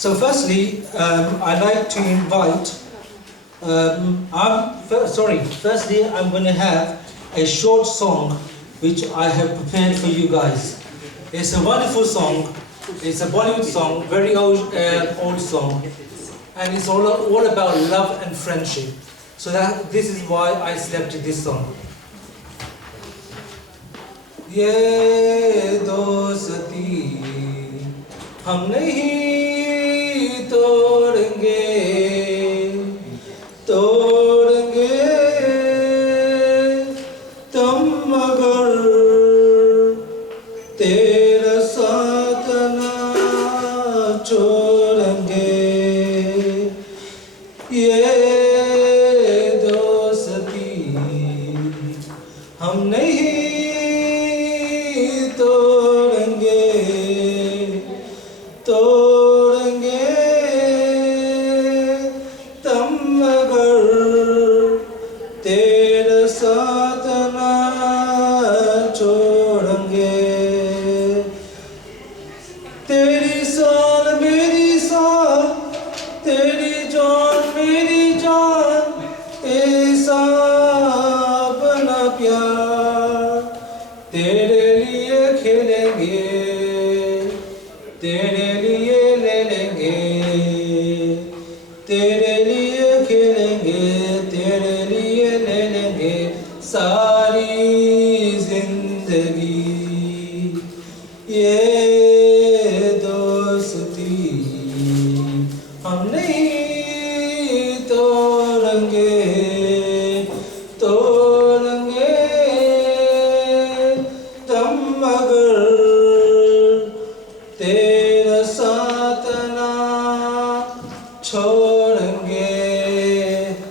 So firstly, I'd like to invite, firstly I'm going to have a short song which I have prepared for you guys. It's a wonderful song, it's a Bollywood song, very old song, and it's all about love and friendship. So this is why I selected this song. ये दोस्ती हम नहीं तोड़ेंगे तुम मगर तेरा साथ ना छोड़ेंगे ये दोस्ती हम नहीं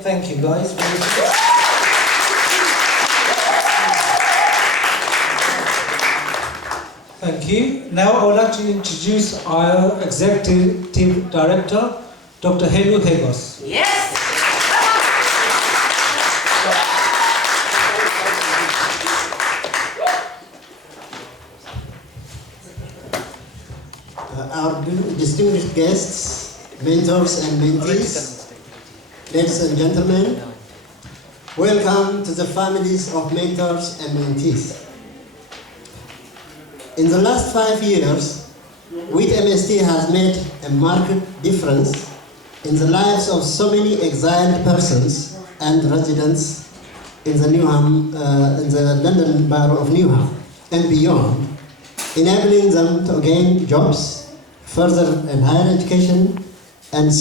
Thank you guys. Thank you. Now I would like to introduce our Executive Director, Dr. Helu Hegos. Yes! Our distinguished guests, mentors and mentees, ladies and gentlemen, welcome to the families of mentors and mentees. In the last 5 years, WHEATMST has made a marked difference in the lives of so many exiled persons and residents in the London Borough of Newham and beyond, enabling them to gain jobs, further and higher education, and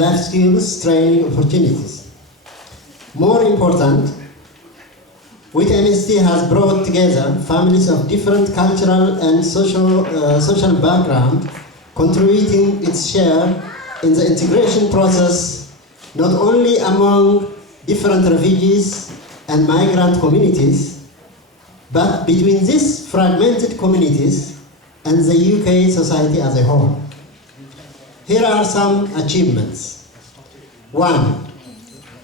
life skills training opportunities. More important, WHEATMST has brought together families of different cultural and social background, contributing its share in the integration process, not only among different refugees and migrant communities, but between these fragmented communities and the UK society as a whole. Here are some achievements. 1.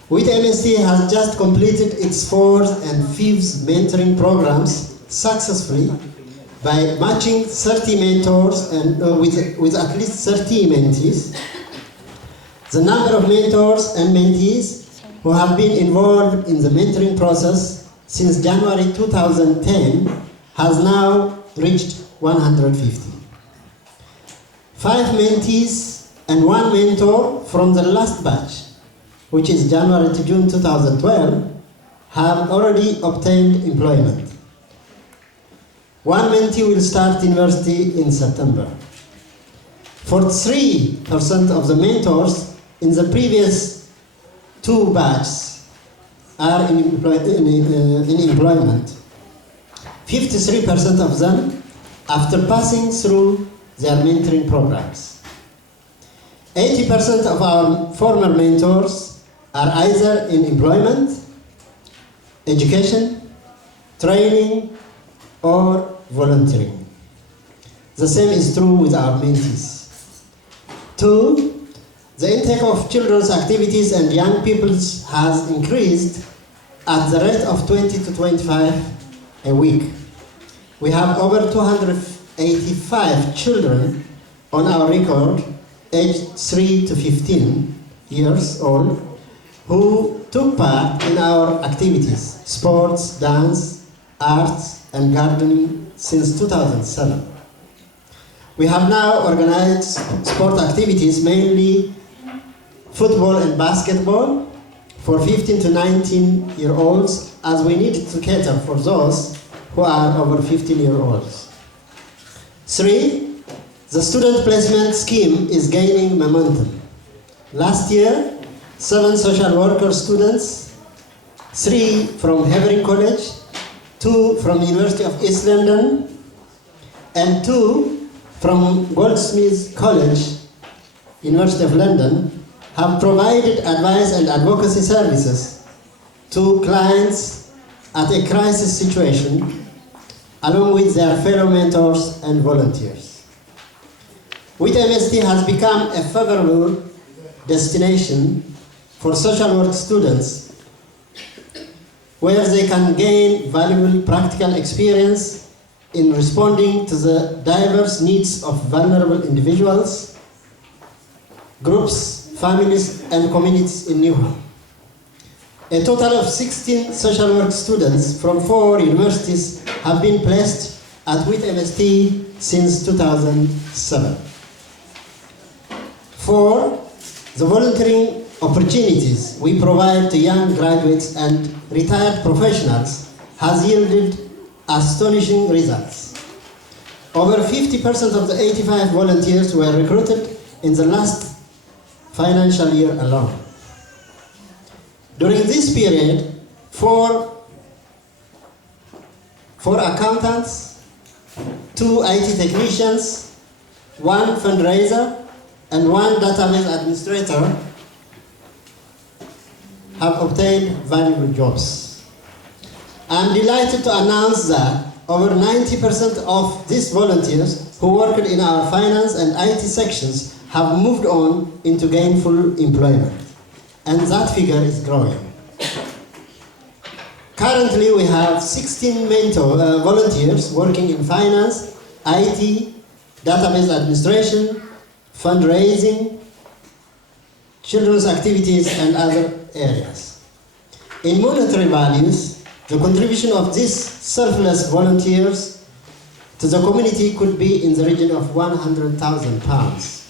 WHEATMST has just completed its 4th and 5th mentoring programs successfully by matching 30 mentors and with at least 30 mentees. The number of mentors and mentees who have been involved in the mentoring process since January 2010 has now reached 150. 5 mentees and 1 mentor from the last batch, which is January to June 2012, have already obtained employment. 1 mentee will start university in September. 43% of the mentors in the previous 2 batches are in employment. 53% of them after passing through their mentoring programs. 80% of our former mentors are either in employment, education, training, or volunteering. The same is true with our mentees. 2, the intake of children's activities and young people's has increased at the rate of 20 to 25 a week. We have over 285 children on our record aged 3 to 15 years old, who took part in our activities, sports, dance, arts, and gardening since 2007. We have now organized sport activities, mainly football and basketball, for 15 to 19-year-olds, as we need to cater for those who are over 15-year-olds. 3, the student placement scheme is gaining momentum. Last year, 7 social worker students, 3 from Havering College, 2 from the University of East London, and 2 from Goldsmiths College, University of London, have provided advice and advocacy services to clients at a crisis situation, along with their fellow mentors and volunteers. WHEATMST has become a favorable destination for social work students, where they can gain valuable practical experience in responding to the diverse needs of vulnerable individuals, groups, families, and communities in Newham. A total of 16 social work students from 4 universities have been placed at WHEATMST since 2007. 4, the volunteering opportunities we provide to young graduates and retired professionals has yielded astonishing results. Over 50% of the 85 volunteers were recruited in the last financial year alone. During this period, 4 accountants, 2 IT technicians, 1 fundraiser, and 1 database administrator have obtained valuable jobs. I'm delighted to announce that over 90% of these volunteers who worked in our finance and IT sections have moved on into gainful employment, and that figure is growing. Currently, we have 16 volunteers working in finance, IT, database administration, fundraising, children's activities, and other areas. In monetary values, the contribution of these selfless volunteers to the community could be in the region of £100,000.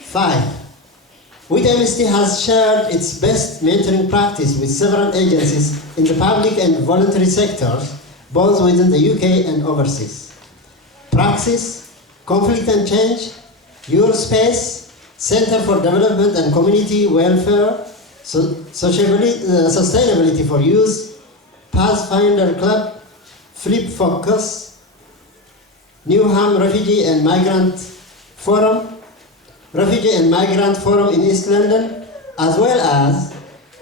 5. WHEATMST has shared its best mentoring practice with several agencies in the public and voluntary sectors, both within the UK and overseas. Praxis, Conflict and Change, Your Space, Center for Development and Community Welfare, Sustainability for Youth, Pathfinder Club, Flip Focus, Newham Refugee and Migrant Forum, Refugee and Migrant Forum in East London, as well as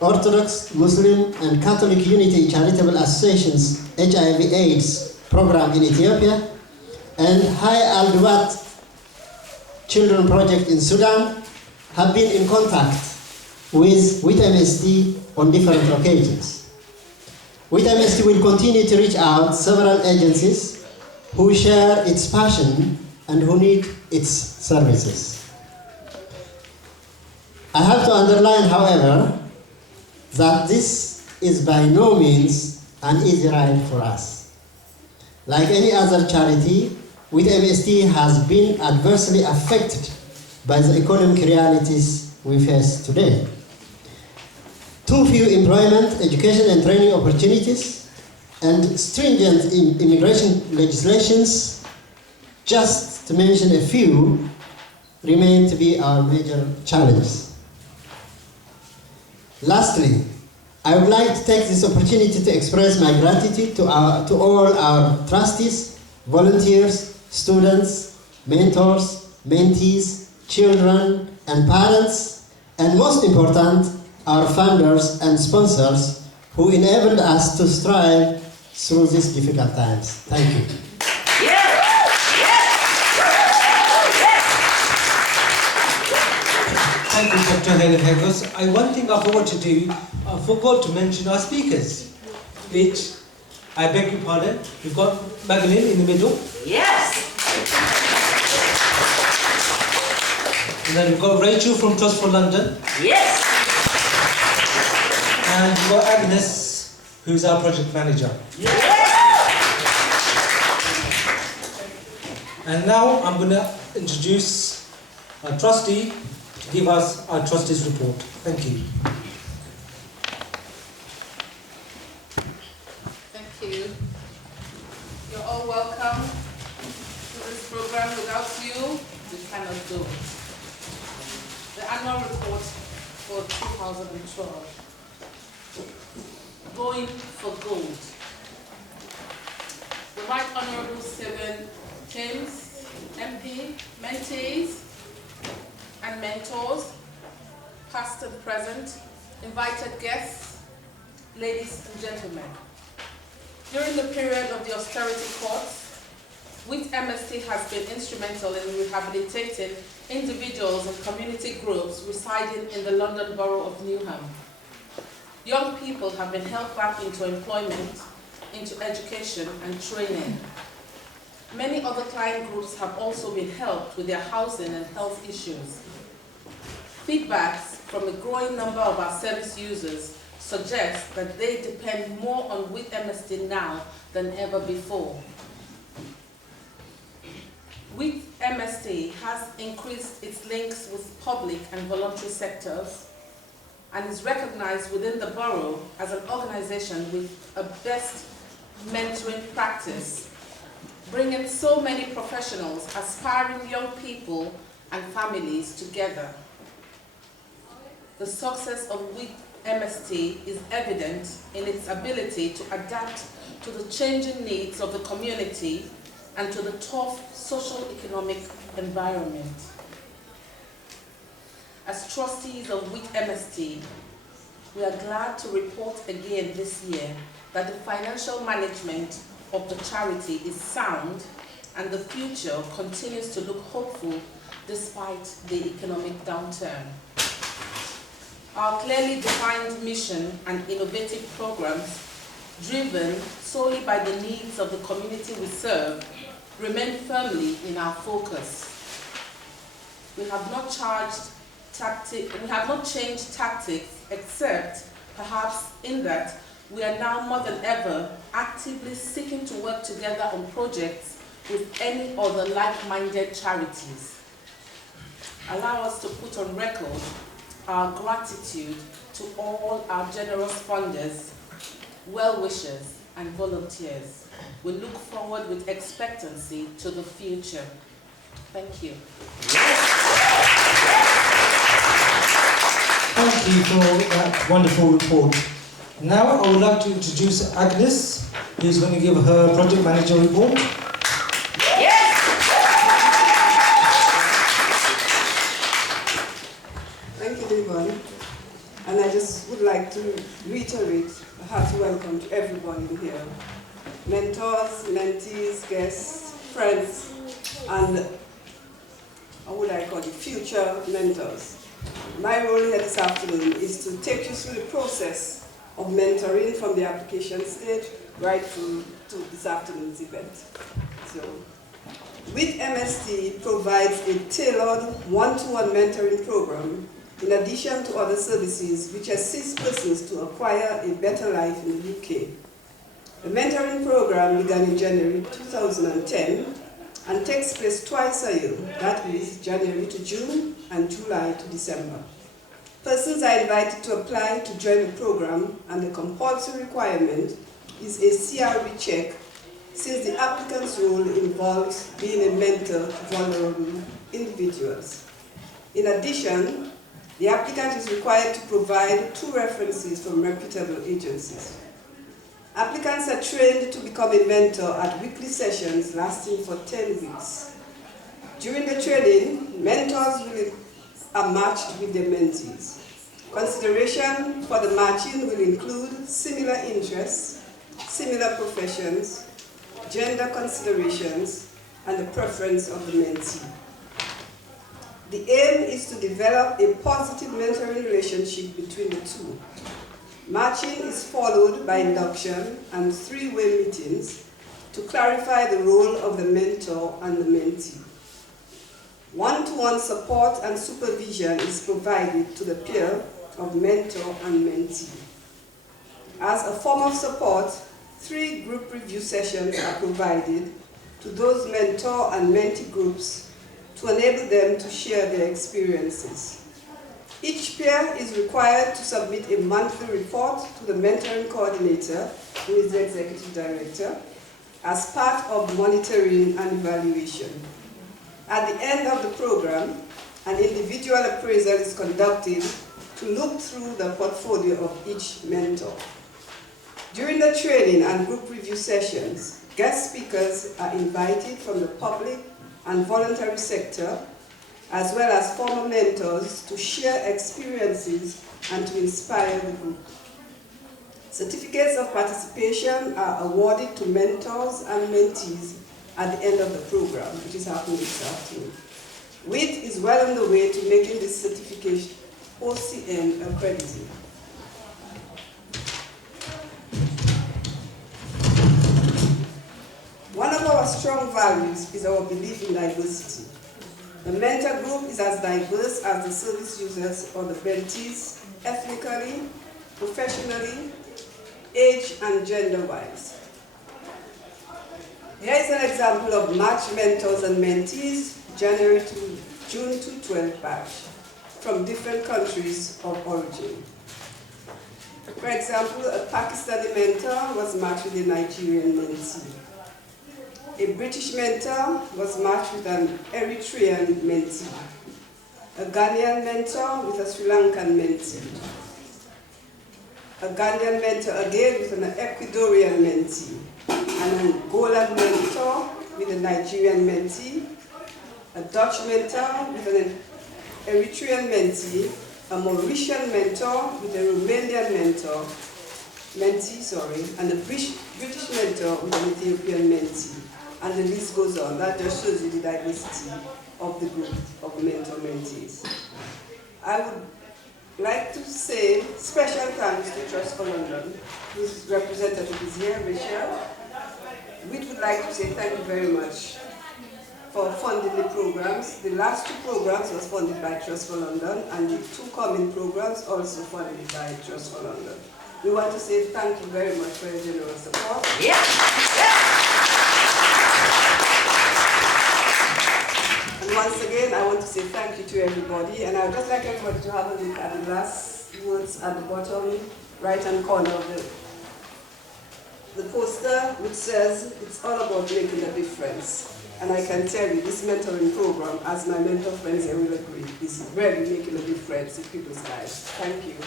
Orthodox, Muslim and Catholic Unity Charitable Association's HIV/AIDS program in Ethiopia, and High Al-Duat Children Project in Sudan, have been in contact with WHEATMST on different occasions. WHEATMST will continue to reach out several agencies who share its passion and who need its services. I have to underline, however, that this is by no means an easy ride for us. Like any other charity, WHEATMST has been adversely affected by the economic realities we face today. Too few employment, education and training opportunities, and stringent immigration legislations, just to mention a few, remain to be our major challenges. Lastly, I would like to take this opportunity to express my gratitude to all our trustees, volunteers, students, mentors, mentees, children, and parents, and most important, our funders and sponsors who enabled us to strive through these difficult times. Thank you. Thank you, Dr. Helen Hagos. One thing I forgot to do, I forgot to mention our speakers, which I beg your pardon. We've got Madeline in the middle. Yes. And then we've got Rachel from Trust for London. Yes! And we've got Agnes, who's our project manager. Yes! And now I'm going to introduce our trustee to give us our trustee's report. Thank you. Thank you. You're all welcome to this program. Without you, we cannot do it. The annual report for 2012. Going for gold. The Right Honourable Stephen James, MP, mentees and mentors, past and present, invited guests, ladies and gentlemen. During the period of the austerity courts, WHEATMST has been instrumental in rehabilitating individuals and community groups residing in the London Borough of Newham. Young people have been helped back into employment, into education and training. Many other client groups have also been helped with their housing and health issues. Feedbacks from a growing number of our service users suggest that they depend more on WHEATMST now than ever before. WHEATMST has increased its links with public and voluntary sectors and is recognized within the borough as an organization with a best mentoring practice, bringing so many professionals, aspiring young people and families together. The success of WHEATMST is evident in its ability to adapt to the changing needs of the community and to the tough socio-economic environment. As trustees of WHEATMST, we are glad to report again this year that the financial management of the charity is sound and the future continues to look hopeful despite the economic downturn. Our clearly defined mission and innovative programs, driven solely by the needs of the community we serve, remain firmly in our focus. We have not changed tactics except perhaps in that we are now more than ever actively seeking to work together on projects with any other like-minded charities. Allow us to put on record our gratitude to all our generous funders, well-wishers and volunteers. We look forward with expectancy to the future. Thank you. Thank you for that wonderful report. Now I would like to introduce Agnes, who is going to give her project manager report. Yes! Thank you, Devon. And I just would like to reiterate a hearty welcome to everyone in here. Mentors, mentees, guests, friends, and what would I call it, future mentors. My role here this afternoon is to take you through the process of mentoring from the application stage right through to this afternoon's event. So, WHEATMST provides a tailored one-to-one mentoring program in addition to other services which assist persons to acquire a better life in the UK. The mentoring program began in January 2010 and takes place twice a year, that is January to June and July to December. Persons are invited to apply to join the program, and the compulsory requirement is a CRB check, since the applicant's role involves being a mentor to vulnerable individuals. In addition, the applicant is required to provide 2 references from reputable agencies. Applicants are trained to become a mentor at weekly sessions lasting for 10 weeks. During the training, mentors are matched with their mentees. Consideration for the matching will include similar interests, similar professions, gender considerations, and the preference of the mentee. The aim is to develop a positive mentoring relationship between the two. Matching is followed by induction and 3-way meetings to clarify the role of the mentor and the mentee. One-to-one support and supervision is provided to the peer of mentor and mentee. As a form of support, 3 group review sessions are provided to those mentor and mentee groups to enable them to share their experiences. Each peer is required to submit a monthly report to the mentoring coordinator, who is the executive director, as part of monitoring and evaluation. At the end of the program, an individual appraisal is conducted to look through the portfolio of each mentor. During the training and group review sessions, guest speakers are invited from the public and voluntary sector, as well as former mentors, to share experiences and to inspire the group. Certificates of participation are awarded to mentors and mentees at the end of the program, which is happening this afternoon. WHEAT is well on the way to making this certification OCN accredited. One of our strong values is our belief in diversity. The mentor group is as diverse as the service users or the mentees, ethnically, professionally, age and gender-wise. Here is an example of match mentors and mentees, January to June 2012 batch, from different countries of origin. For example, a Pakistani mentor was matched with a Nigerian mentee. A British mentor was matched with an Eritrean mentee. A Ghanaian mentor with a Sri Lankan mentee. A Ghanaian mentor again with an Ecuadorian mentee. An Angolan mentor with a Nigerian mentee. A Dutch mentor with an Eritrean mentee. A Mauritian mentor with a Romanian mentee, and a British mentor with an Ethiopian mentee. And the list goes on. That just shows you the diversity of the group of mentor-mentees. I would like to say special thanks to Trust for London, whose representative is here, Rachel. We would like to say thank you very much for funding the programs. The last 2 programs was funded by Trust for London, and the 2 coming programs also funded by Trust for London. We want to say thank you very much for your generous support. Yeah. And once again, I want to say thank you to everybody, and I would just like everybody to have a look at the last words at the bottom right-hand corner of the poster, which says, it's all about making a difference. And I can tell you, this mentoring program, as my mentor friends here will agree, is really making a difference in people's lives. Thank you.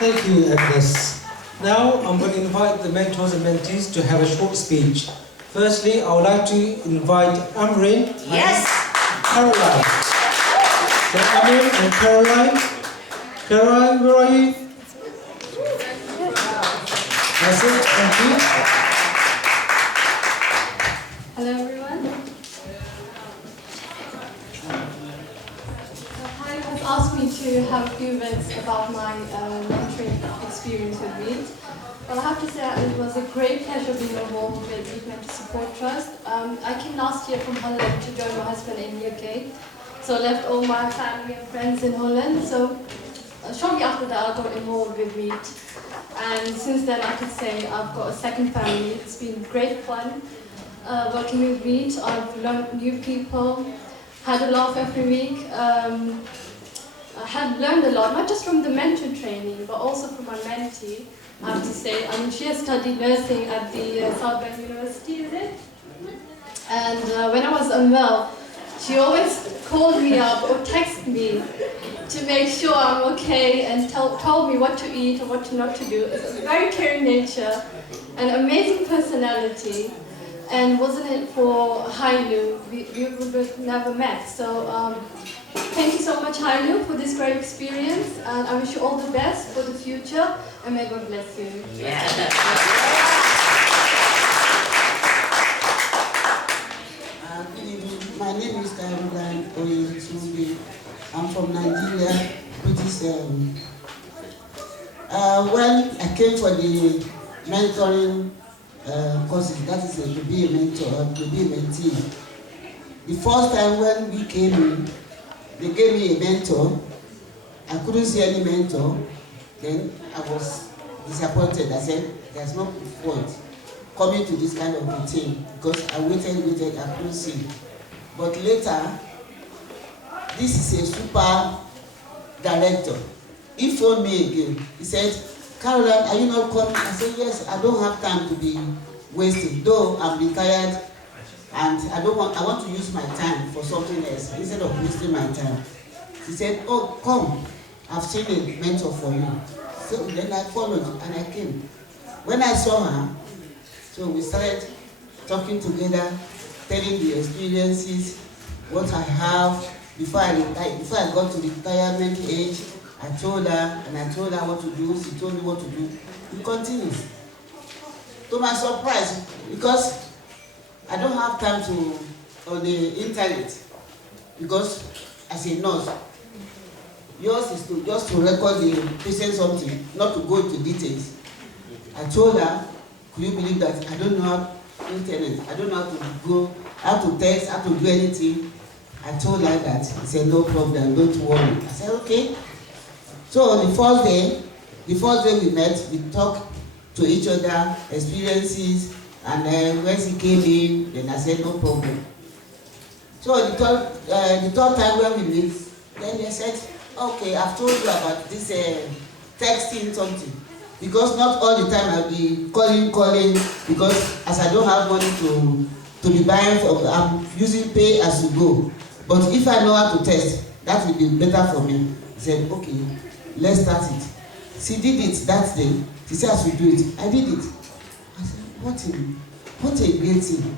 Thank you, Agnes. Now I'm going to invite the mentors and mentees to have a short speech. Firstly, I would like to invite Amrin Yes. and Caroline. So Amrin and Caroline. Caroline, where are you? That's it, thank you. Hello everyone. Hi has asked me to have a few words about my mentoring experience with WHEAT. Well, I have to say it was a great pleasure being involved with WHEAT Mentor Support Trust. I came last year from Holland to join my husband in the UK. So I left all my family and friends in Holland. So shortly after that I got involved with WHEAT. And since then I could say I've got a second family. It's been great fun working with WHEAT. I've learned new people, had a laugh every week. I had learned a lot, not just from the mentor training, but also from my mentee, I have to say. I mean, she has studied nursing at the Southern University, is it? And when I was unwell, she always called me up or texted me to make sure I'm okay and told me what to eat or what not to do. It's a very caring nature, an amazing personality. And wasn't it for Hailu, we would have never met. So thank you so much, Hailu, for this great experience. And I wish you all the best for the future. And may God bless you. Yeah. My name is Caroline Oyetunde. I'm from Nigeria, when I came for the mentoring courses, that is to be a mentor, to be a mentee. The first time when we came in, they gave me a mentor. I couldn't see any mentor. Then I was disappointed. I said, there's no point coming to this kind of routine because I waited, I couldn't see. But later, this is a super director. He phoned me again. He said, Caroline, are you not coming? I said, yes, I don't have time to be wasting. Though I'm retired and I want to use my time for something else instead of wasting my time. He said, oh, come, I've seen a mentor for you. So then I followed and I came. When I saw her, so we started talking together, telling the experiences, what I have. Before I got to the retirement age, I told her and I told her what to do. She told me what to do. We continued. To my surprise, because I don't have time to on the internet, because as a nurse, yours is to just to record the patient something, not to go into details. I told her, could you believe that I don't know how internet, I don't know how to go, how to text, how to do anything. I told her that. She said, no problem, don't worry. I said, okay. So the first day we met, we talked to each other, experiences, and then when she came in, then I said, no problem. So the third time when we meet, then they said, okay, I've told you about this texting something. Because not all the time I'll be calling, because as I don't have money to be buying, I'm using pay as you go. But if I know how to text, that will be better for me. He said, okay, let's start it. She did it that day. She said I should do it. I did it. I said, what a great thing.